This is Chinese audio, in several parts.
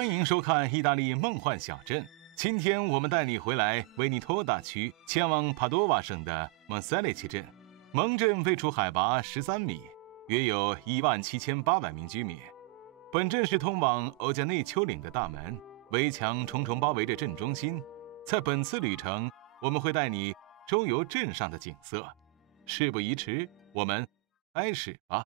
欢迎收看意大利梦幻小镇。今天我们带你回来维尼托大区，前往帕多瓦省的蒙塞利奇镇。蒙镇位处海拔13米，约有17800名居民。本镇是通往欧加内丘陵的大门，围墙重重包围着镇中心。在本次旅程，我们会带你周游镇上的景色。事不宜迟，我们开始吧。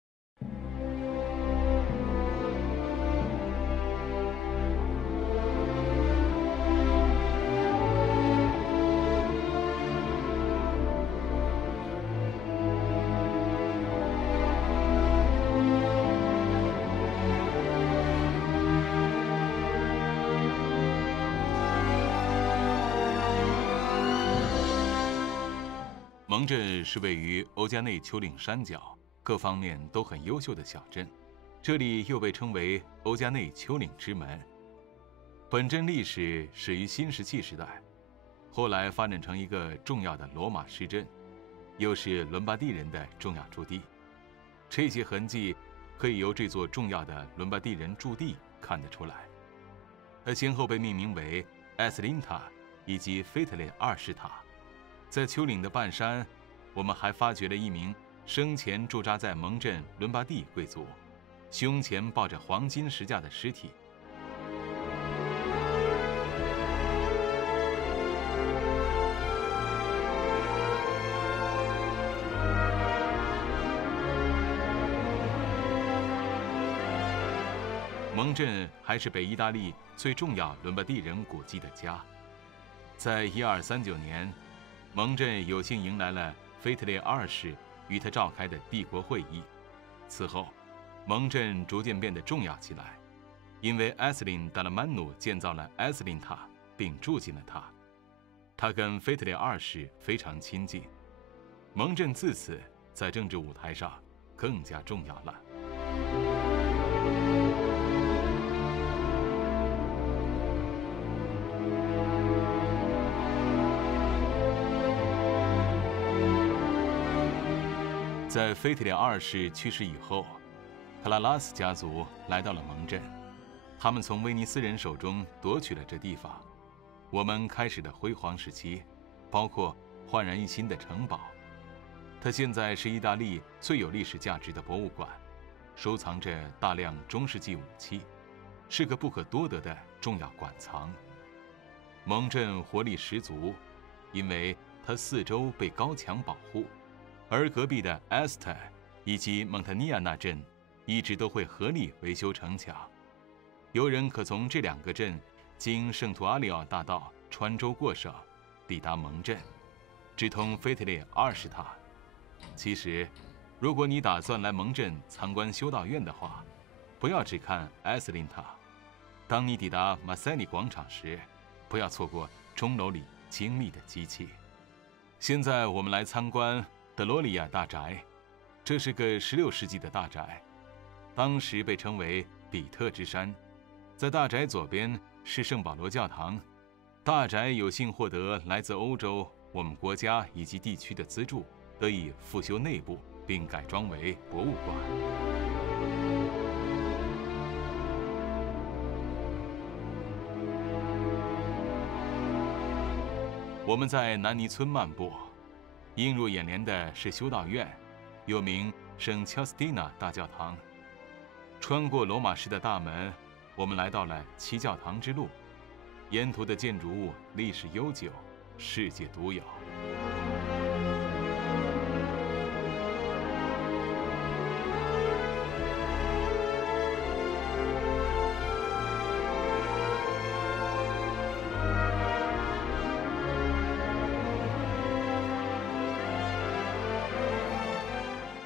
蒙镇是位于欧加内丘陵山脚，各方面都很优秀的小镇，这里又被称为欧加内丘陵之门。本镇历史始于新石器时代，后来发展成一个重要的罗马市镇，又是伦巴第人的重要驻地。这些痕迹可以由这座重要的伦巴第人驻地看得出来。它先后被命名为埃斯林塔以及腓特烈二世塔。在丘陵的半山，我们还发掘了一名生前驻扎在蒙镇伦巴第贵族，胸前抱着黄金石架的尸体。蒙镇还是北意大利最重要伦巴第人古迹的家。在1239年，蒙镇有幸迎来了腓特烈二世与他召开的帝国会议。此后，蒙镇逐渐变得重要起来，因为埃斯林·达拉曼努建造了埃斯林塔，并住进了它。他跟腓特烈二世非常亲近，蒙镇自此在政治舞台上更加重要了。在腓特烈二世去世以后，克拉拉斯家族来到了蒙镇，他们从威尼斯人手中夺取了这地方。我们开始了辉煌时期，包括焕然一新的城堡。它现在是意大利最有历史价值的博物馆，收藏着大量中世纪武器，是个不可多得的重要馆藏。蒙镇活力十足，因为它四周被高墙保护。而隔壁的埃斯特以及蒙特尼亚纳镇一直都会合力维修城墙。游人可从这两个镇经圣图阿里奥大道穿州过省，抵达蒙镇，直通腓特烈二世塔。其实，如果你打算来蒙镇参观修道院的话，不要只看埃斯林塔。当你抵达马塞里广场时，不要错过钟楼里精密的机器。现在我们来参观德罗里亚大宅，这是个16世纪的大宅，当时被称为比特之山。在大宅左边是圣保罗教堂。大宅有幸获得来自欧洲、我们国家以及地区的资助，得以复修内部，并改装为博物馆。我们在南尼村漫步，映入眼帘的是修道院，又名圣乔斯蒂娜大教堂。穿过罗马式的大门，我们来到了七教堂之路。沿途的建筑物历史悠久，世界独有。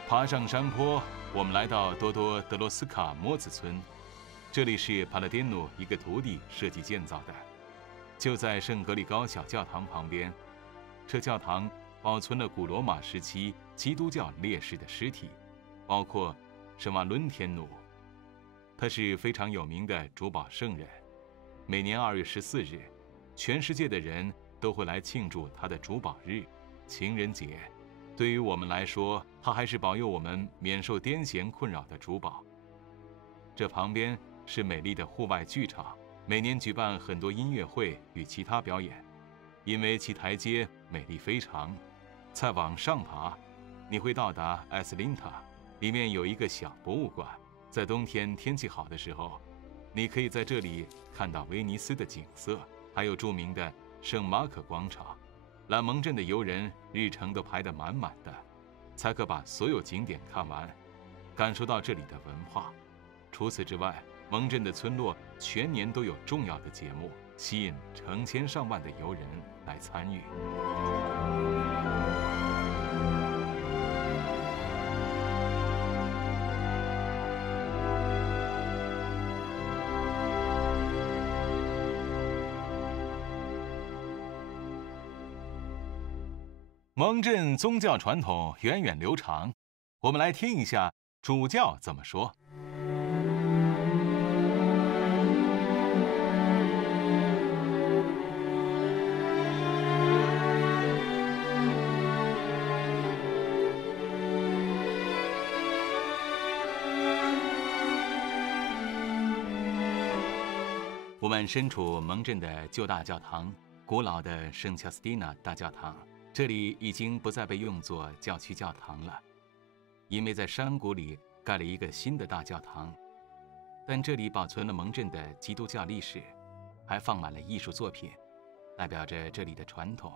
爬上山坡，我们来到多多德罗斯卡莫兹村，这里是帕拉丁努一个徒弟设计建造的，就在圣格里高小教堂旁边。这教堂保存了古罗马时期基督教烈士的尸体，包括圣瓦伦天努，他是非常有名的主保圣人。每年2月14日，全世界的人都会来庆祝他的主保日——情人节。对于我们来说，他还是保佑我们免受癫痫困扰的主保。这旁边是美丽的户外剧场，每年举办很多音乐会与其他表演。因为其台阶美丽非常，再往上爬，你会到达艾斯林塔，里面有一个小博物馆。在冬天天气好的时候，你可以在这里看到威尼斯的景色，还有著名的圣马可广场。拉蒙镇的游人日程都排得满满的，才可把所有景点看完，感受到这里的文化。除此之外，蒙镇的村落全年都有重要的节目，吸引成千上万的游人来参与。蒙镇宗教传统源远流长，我们来听一下主教怎么说。我们身处蒙镇的旧大教堂，古老的圣乔斯蒂娜大教堂。这里已经不再被用作教区教堂了，因为在山谷里盖了一个新的大教堂。但这里保存了蒙镇的基督教历史，还放满了艺术作品，代表着这里的传统。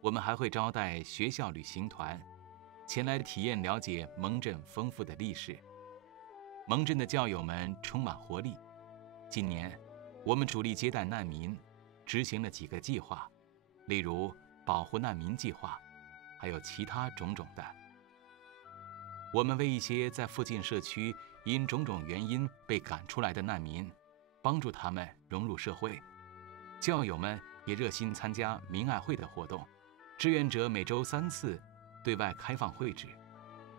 我们还会招待学校旅行团前来体验了解蒙镇丰富的历史。蒙镇的教友们充满活力。今年我们主力接待难民，执行了几个计划，例如保护难民计划，还有其他种种的。我们为一些在附近社区因种种原因被赶出来的难民，帮助他们融入社会。教友们也热心参加明爱会的活动，志愿者每周3次对外开放会址，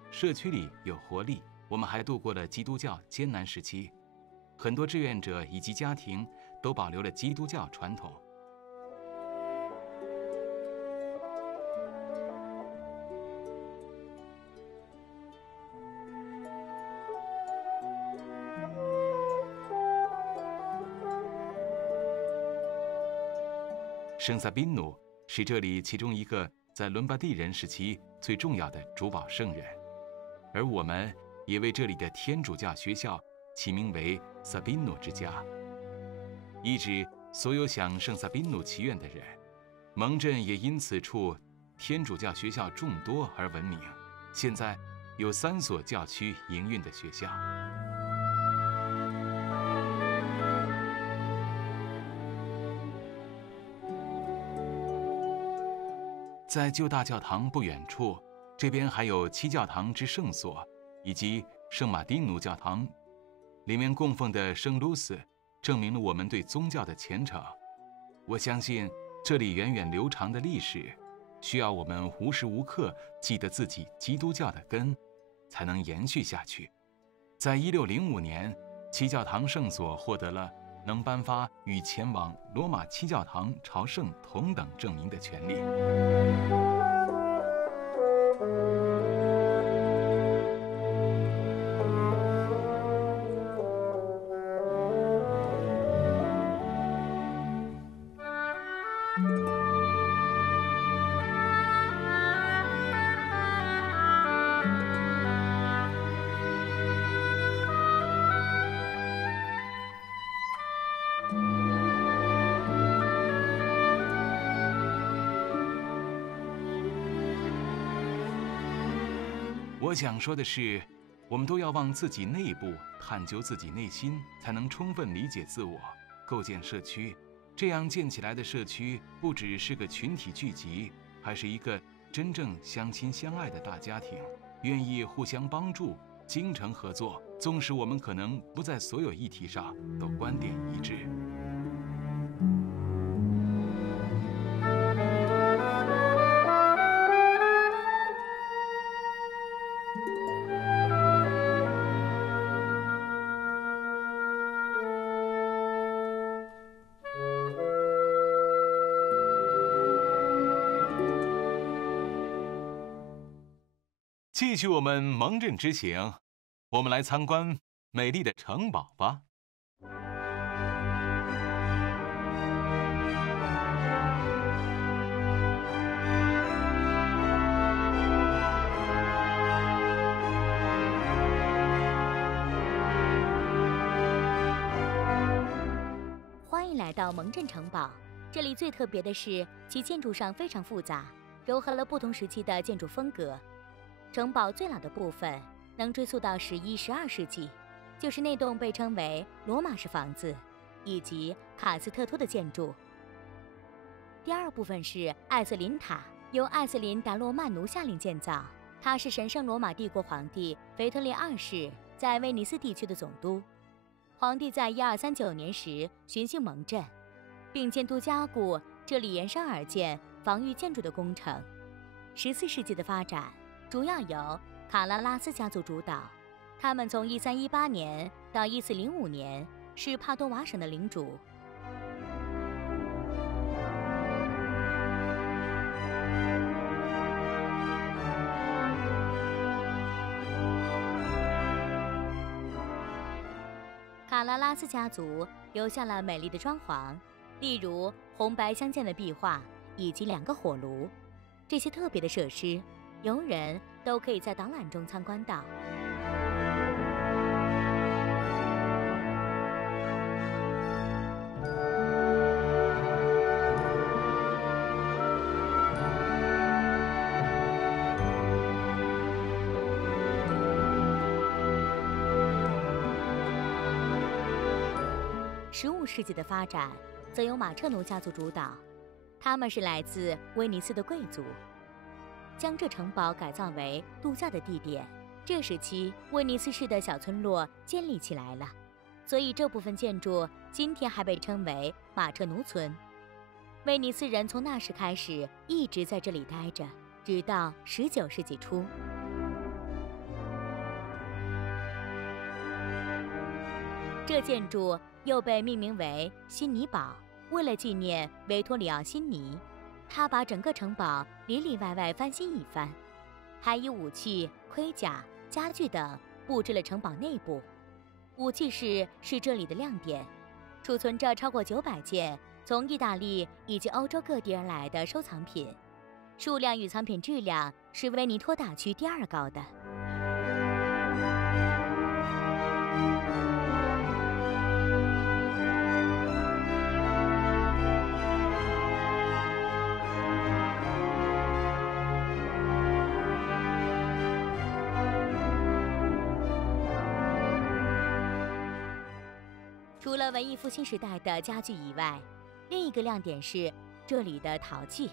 社区里有活力。我们还度过了基督教艰难时期，很多志愿者以及家庭都保留了基督教传统。圣萨宾努是这里其中一个在伦巴第人时期最重要的主保圣人，而我们也为这里的天主教学校起名为萨宾努之家，意指所有向圣萨宾努祈愿的人。蒙镇也因此处天主教学校众多而闻名，现在有3所教区营运的学校。在旧大教堂不远处，这边还有七教堂之圣所，以及圣马丁努教堂，里面供奉的圣卢斯，证明了我们对宗教的虔诚。我相信这里源远流长的历史，需要我们无时无刻记得自己基督教的根，才能延续下去。在1605年，七教堂圣所获得了能颁发与前往罗马七教堂朝圣同等证明的权利。我想说的是，我们都要往自己内部探究自己内心，才能充分理解自我，构建社区。这样建起来的社区，不只是个群体聚集，还是一个真正相亲相爱的大家庭，愿意互相帮助，精诚合作。纵使我们可能不在所有议题上都观点一致。继续我们蒙镇之行，我们来参观美丽的城堡吧。欢迎来到蒙镇城堡。这里最特别的是，其建筑上非常复杂，糅合了不同时期的建筑风格。城堡最老的部分能追溯到11、12世纪，就是那栋被称为罗马式房子，以及卡斯特托的建筑。第二部分是艾瑟琳塔，由艾瑟琳·达洛曼奴下令建造。他是神圣罗马帝国皇帝腓特烈二世在威尼斯地区的总督。皇帝在1239年时巡幸蒙镇，并监督加固这里沿山而建防御建筑的工程。14世纪的发展主要由卡拉拉斯家族主导，他们从1318年到1405年是帕多瓦省的领主。卡拉拉斯家族留下了美丽的装潢，例如红白相间的壁画以及2个火炉。这些特别的设施，游人都可以在导览中参观到。15世纪的发展则由马彻奴家族主导，他们是来自威尼斯的贵族，将这城堡改造为度假的地点。这时期，威尼斯市的小村落建立起来了，所以这部分建筑今天还被称为马彻奴村。威尼斯人从那时开始一直在这里待着，直到19世纪初。这建筑又被命名为辛尼堡，为了纪念维托里奥·辛尼，他把整个城堡里里外外翻新一番，还以武器、盔甲、家具等布置了城堡内部。武器室是这里的亮点，储存着超过900件从意大利以及欧洲各地而来的收藏品，数量与藏品质量是威尼托大区第2高的。除了文艺复兴时代的家具以外，另一个亮点是这里的陶器。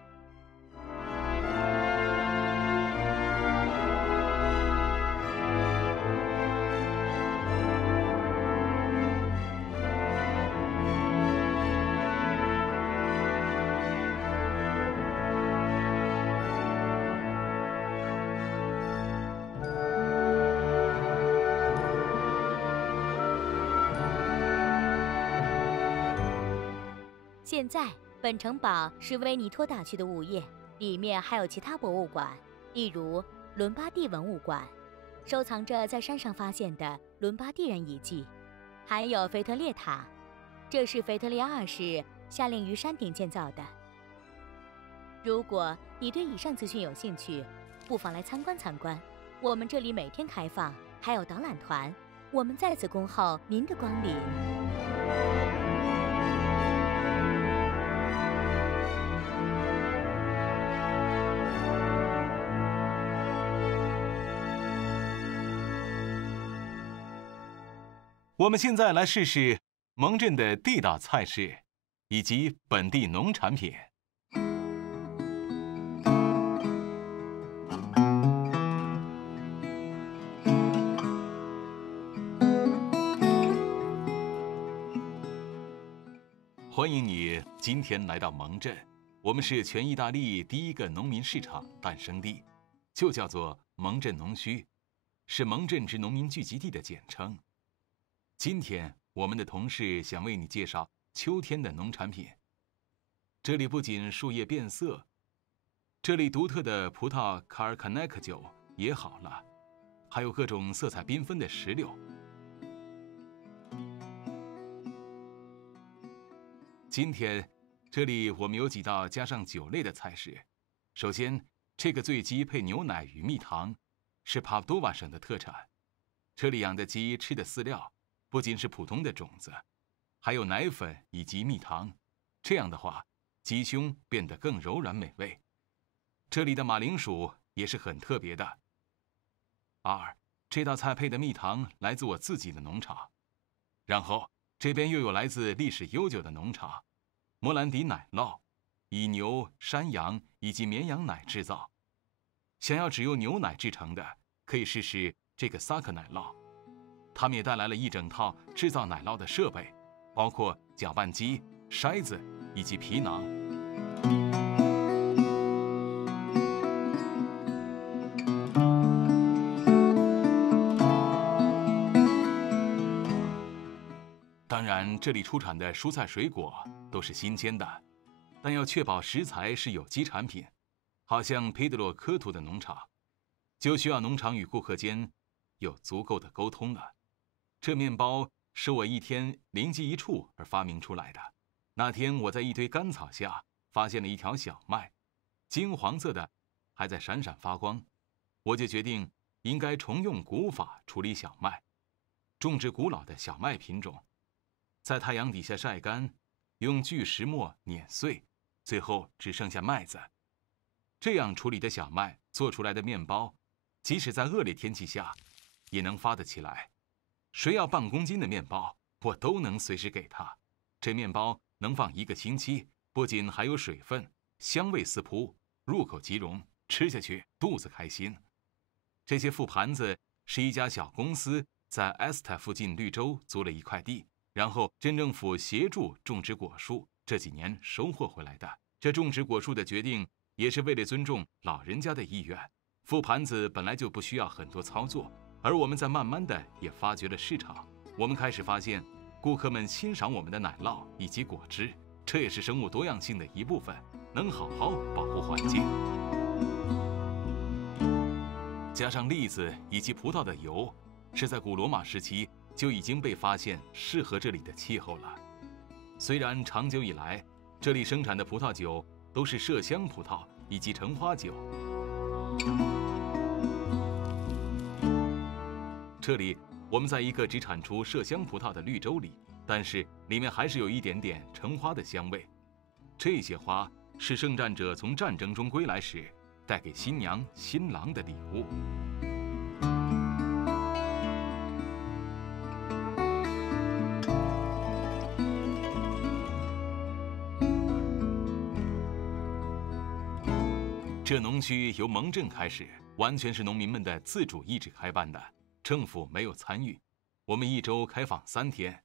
现在，本城堡是威尼托大区的物业，里面还有其他博物馆，例如伦巴第文物馆，收藏着在山上发现的伦巴第人遗迹，还有腓特烈塔，这是腓特烈二世下令于山顶建造的。如果你对以上资讯有兴趣，不妨来参观参观，我们这里每天开放，还有导览团，我们在此恭候您的光临。我们现在来试试蒙镇的地道菜式，以及本地农产品。欢迎你今天来到蒙镇，我们是全意大利第1个农民市场诞生地，就叫做蒙镇农墟，是蒙镇之农民聚集地的简称。今天我们的同事想为你介绍秋天的农产品。这里不仅树叶变色，这里独特的葡萄卡尔卡奈克酒也好了，还有各种色彩缤纷的石榴。今天这里我们有几道加上酒类的菜式。首先，这个醉鸡配牛奶与蜜糖是帕多瓦省的特产。这里养的鸡吃的饲料不仅是普通的种子，还有奶粉以及蜜糖，这样的话，鸡胸变得更柔软美味。这里的马铃薯也是很特别的。2，这道菜配的蜜糖来自我自己的农场，然后这边又有来自历史悠久的农场，莫兰迪奶酪，以牛、山羊以及绵羊奶制造。想要只用牛奶制成的，可以试试这个萨克奶酪。他们也带来了一整套制造奶酪的设备，包括搅拌机、筛子以及皮囊。当然，这里出产的蔬菜水果都是新鲜的，但要确保食材是有机产品，好像佩德洛科图的农场，就需要农场与顾客间有足够的沟通了。这面包是我一天灵机一触而发明出来的。那天我在一堆干草下发现了一条小麦，金黄色的，还在闪闪发光。我就决定应该重用古法处理小麦，种植古老的小麦品种，在太阳底下晒干，用锯石磨碾碎，最后只剩下麦子。这样处理的小麦做出来的面包，即使在恶劣天气下，也能发得起来。谁要半公斤的面包，我都能随时给他。这面包能放1个星期，不仅还有水分，香味四扑，入口即溶，吃下去肚子开心。这些副盘子是一家小公司在埃斯塔附近绿洲租了一块地，然后镇政府协助种植果树，这几年收获回来的。这种植果树的决定也是为了尊重老人家的意愿。副盘子本来就不需要很多操作，而我们在慢慢的也发掘了市场。我们开始发现顾客们欣赏我们的奶酪以及果汁，这也是生物多样性的一部分，能好好保护环境。加上栗子以及葡萄的油，是在古罗马时期就已经被发现适合这里的气候了。虽然长久以来这里生产的葡萄酒都是麝香葡萄以及橙花酒，这里我们在一个只产出麝香葡萄的绿洲里，但是里面还是有一点点橙花的香味。这些花是圣战者从战争中归来时带给新娘新郎的礼物。这农区由蒙镇开始，完全是农民们的自主意志开办的，政府没有参与。我们一周开放3天，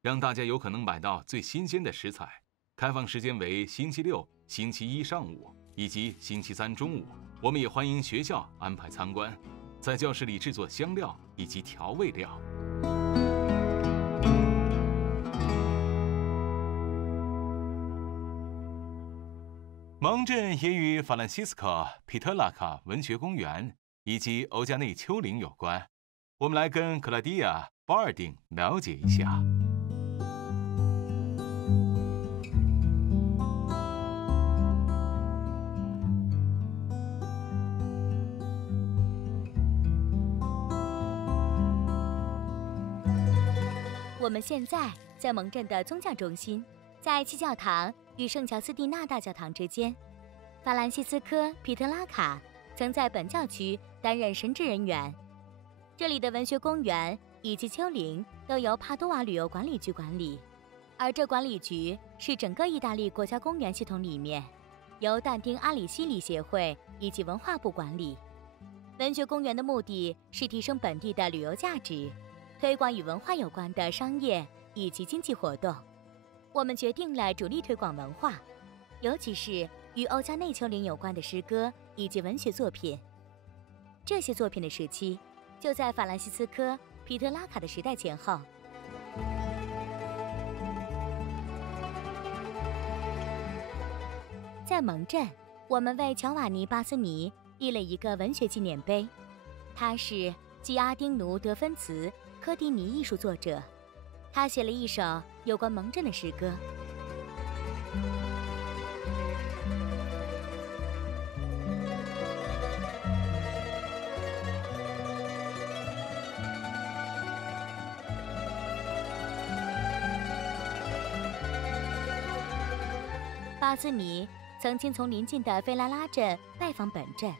让大家有可能买到最新鲜的食材。开放时间为星期6、星期1上午以及星期3中午。我们也欢迎学校安排参观，在教室里制作香料以及调味料。蒙镇也与法兰西斯科·皮特拉卡文学公园以及欧加内丘陵有关。我们来跟克拉蒂亚·巴尔丁了解一下。我们现在在蒙镇的宗教中心，在七教堂与圣乔斯蒂纳大教堂之间。法兰西斯科·皮特拉卡曾在本教区担任神职人员。这里的文学公园以及丘陵都由帕多瓦旅游管理局管理，而这管理局是整个意大利国家公园系统里面由但丁阿里西里协会以及文化部管理。文学公园的目的是提升本地的旅游价值，推广与文化有关的商业以及经济活动。我们决定了主力推广文化，尤其是与欧加内丘陵有关的诗歌以及文学作品。这些作品的时期就在法兰西斯科·皮特拉卡的时代前后。在蒙镇，我们为乔瓦尼·巴斯尼立了一个文学纪念碑，他是继阿丁奴·德芬茨·科蒂尼艺术作者，他写了一首有关蒙镇的诗歌。巴兹米曾经从邻近的菲拉拉镇拜访本镇，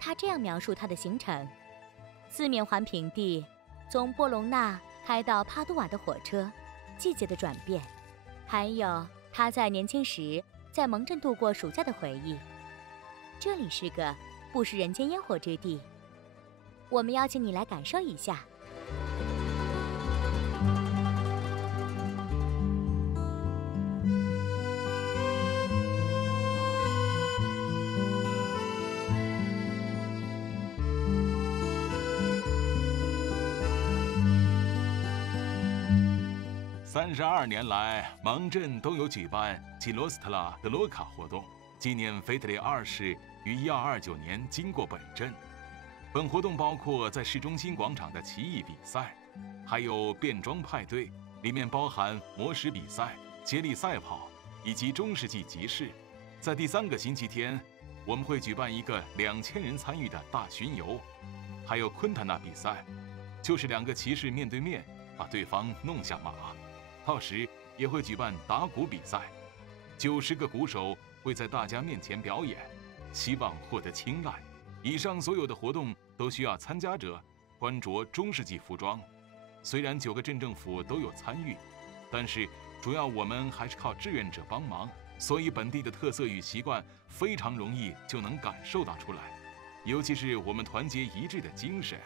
他这样描述他的行程：四面环平地，从波隆纳开到帕杜瓦的火车，季节的转变，还有他在年轻时在蒙镇度过暑假的回忆。这里是个不食人间烟火之地，我们邀请你来感受一下。32年来，蒙镇都有举办吉罗斯特拉德罗卡活动，纪念腓特烈二世于1229年经过本镇。本活动包括在市中心广场的棋艺比赛，还有变装派对，里面包含魔石比赛、接力赛跑以及中世纪集市。在第3个星期天，我们会举办一个2000人参与的大巡游，还有昆塔纳比赛，就是2个骑士面对面把对方弄下马。到时也会举办打鼓比赛，90个鼓手会在大家面前表演，希望获得青睐。以上所有的活动都需要参加者穿着中世纪服装。虽然9个镇政府都有参与，但是主要我们还是靠志愿者帮忙，所以本地的特色与习惯非常容易就能感受到出来，尤其是我们团结一致的精神。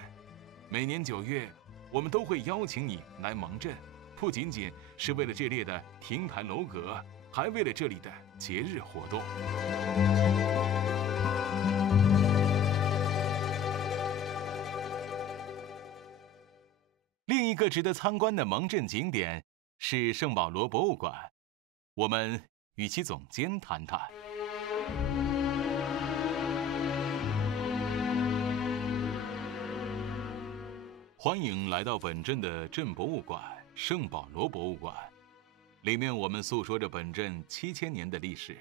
每年9月，我们都会邀请你来蒙镇，不仅仅是为了这列的亭台楼阁，还为了这里的节日活动。另一个值得参观的蒙镇景点是圣保罗博物馆，我们与其总监谈谈。欢迎来到本镇的镇博物馆圣保罗博物馆，里面我们诉说着本镇7000年的历史。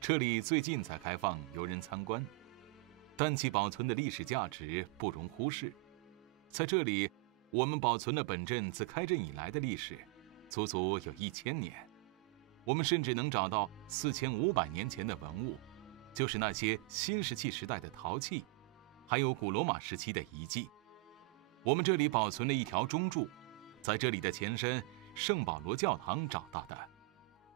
这里最近才开放游人参观，但其保存的历史价值不容忽视。在这里，我们保存了本镇自开镇以来的历史，足足有1000年。我们甚至能找到4500年前的文物，就是那些新石器时代的陶器，还有古罗马时期的遗迹。我们这里保存了一条中柱，在这里的前身圣保罗教堂找到的，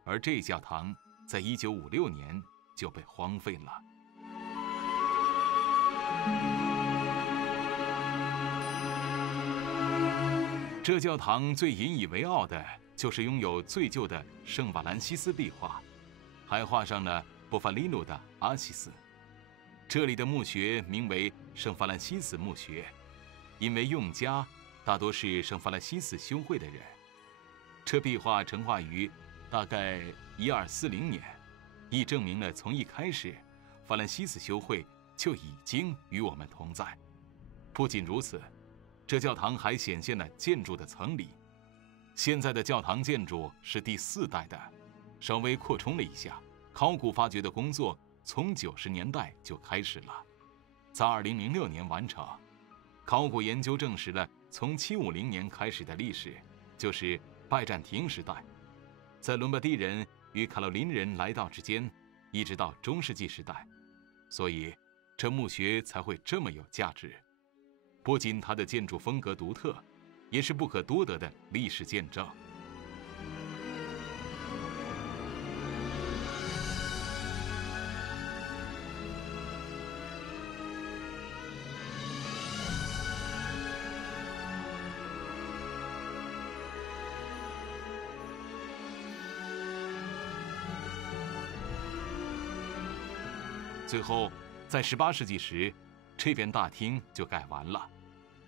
而这教堂在1956年就被荒废了。这教堂最引以为傲的就是拥有最旧的圣法兰西斯壁画，还画上了波法利诺的阿西斯。这里的墓穴名为圣法兰西斯墓穴，因为用家大多是圣法兰西斯修会的人。这壁画成画于大概1240年，亦证明了从一开始，法兰西斯修会就已经与我们同在。不仅如此，这教堂还显现了建筑的层理。现在的教堂建筑是第4代的，稍微扩充了一下。考古发掘的工作从90年代就开始了，在2006年完成。考古研究证实了从750年开始的历史，就是拜占庭时代，在伦巴第人与卡洛林人来到之间，一直到中世纪时代，所以这墓穴才会这么有价值。不仅它的建筑风格独特，也是不可多得的历史见证。最后，在18世纪时，这边大厅就盖完了，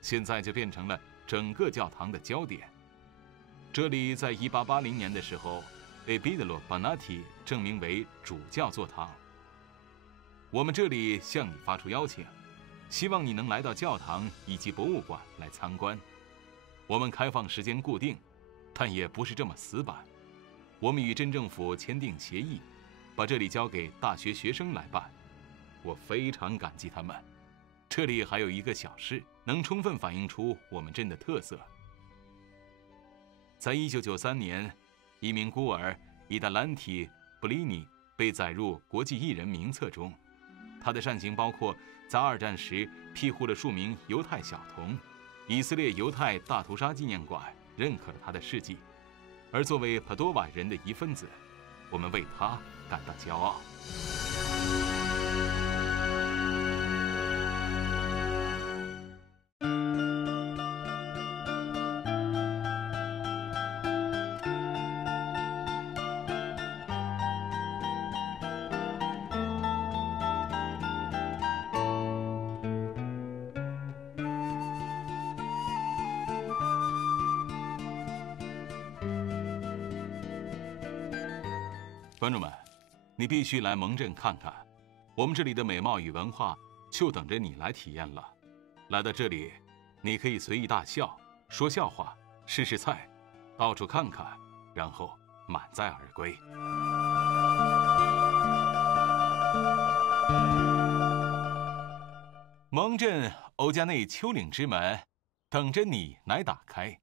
现在就变成了整个教堂的焦点。这里在1880年的时候被彼得罗·巴纳提证明为主教座堂。我们这里向你发出邀请，希望你能来到教堂以及博物馆来参观。我们开放时间固定，但也不是这么死板。我们与镇政府签订协议，把这里交给大学学生来办。我非常感激他们。这里还有一个小事，能充分反映出我们镇的特色。在1993年，一名孤儿伊达兰提·布利尼被载入国际艺人名册中。他的善行包括在2战时庇护了数名犹太小童，以色列犹太大屠杀纪念馆认可了他的事迹，而作为帕多瓦人的一份子，我们为他感到骄傲。观众们，你必须来蒙镇看看，我们这里的美貌与文化就等着你来体验了。来到这里，你可以随意大笑、说笑话、试菜，到处看看，然后满载而归。蒙镇欧加内丘陵之门，等着你来打开。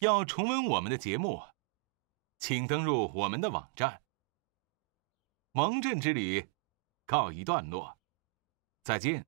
要重温我们的节目，请登入我们的网站。蒙镇之旅告一段落，再见。